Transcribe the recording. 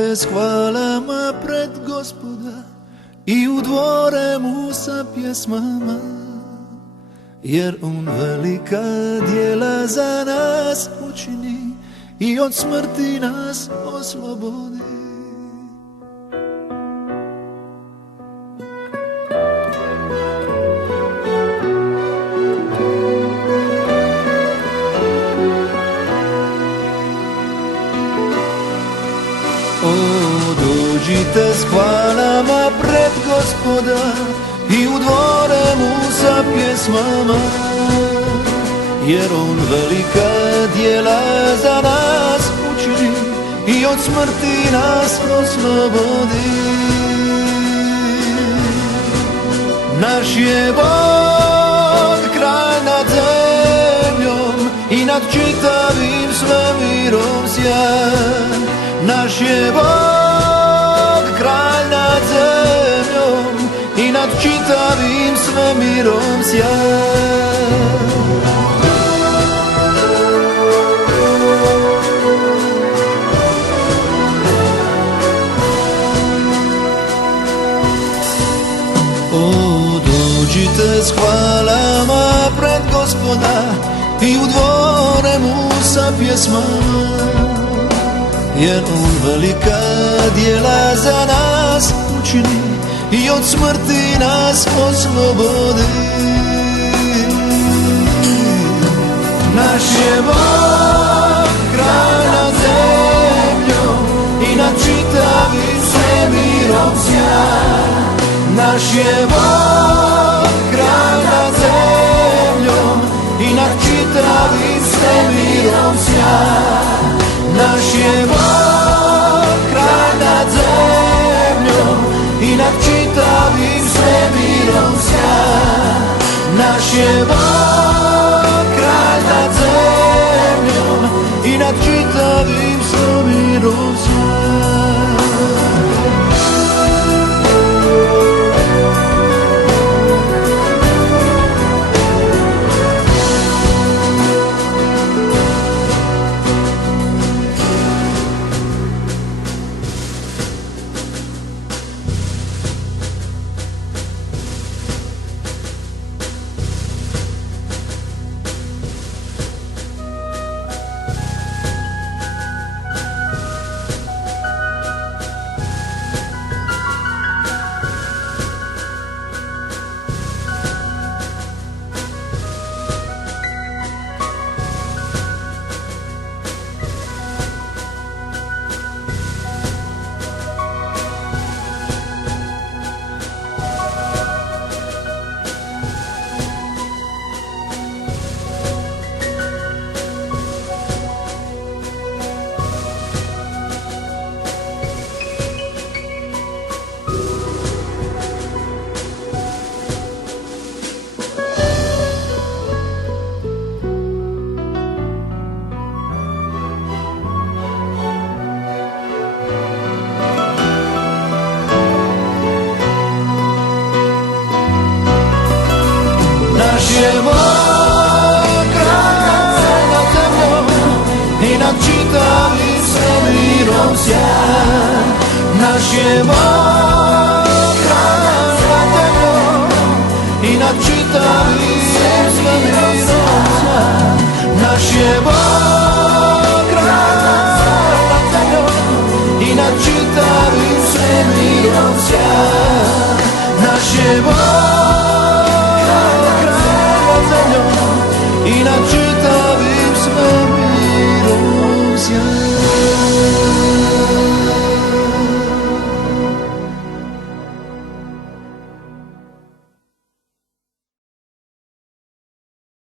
Dođite s hvalama pred Gospoda i u dvore mu sa pjesmama, jer on velika djela za nas učini i od smrti nas oslobodi. Dođite s hvalama pred Gospoda i u dvore mu sa pjesmama, jer on velika djela za nas učini i od smrti nas oslobodi. Naš je Bog kralj nad zemljom i nad čitavim svemirom sjajan. Naš je Bog kralj nad zemljom i nad čitavim svemirom sjajan. Dođite s hvalama pred Gospoda i u dvore mu sa pjesmama, jer on velika djela za nas učini i od smrti nas oslobodi. Naš je Bog kralj nad zemljom i nad čitavim svemirom sjajan. Naš je Bog kralj nad zemljom i nad čitavim svemirom sjajan. Naš je Bog kralj nad zemljom i nad čitavim svemirom sjajan. Naš je Bog kralj nad zemljom i nad čitavim svemirom sjajan. Naš je Bog kralj nad zemljom i nad čitavim svemirom sjajan. Naš je Bog kralj nad zemljom i nad čitavim svemirom sjajan. Naš je Bog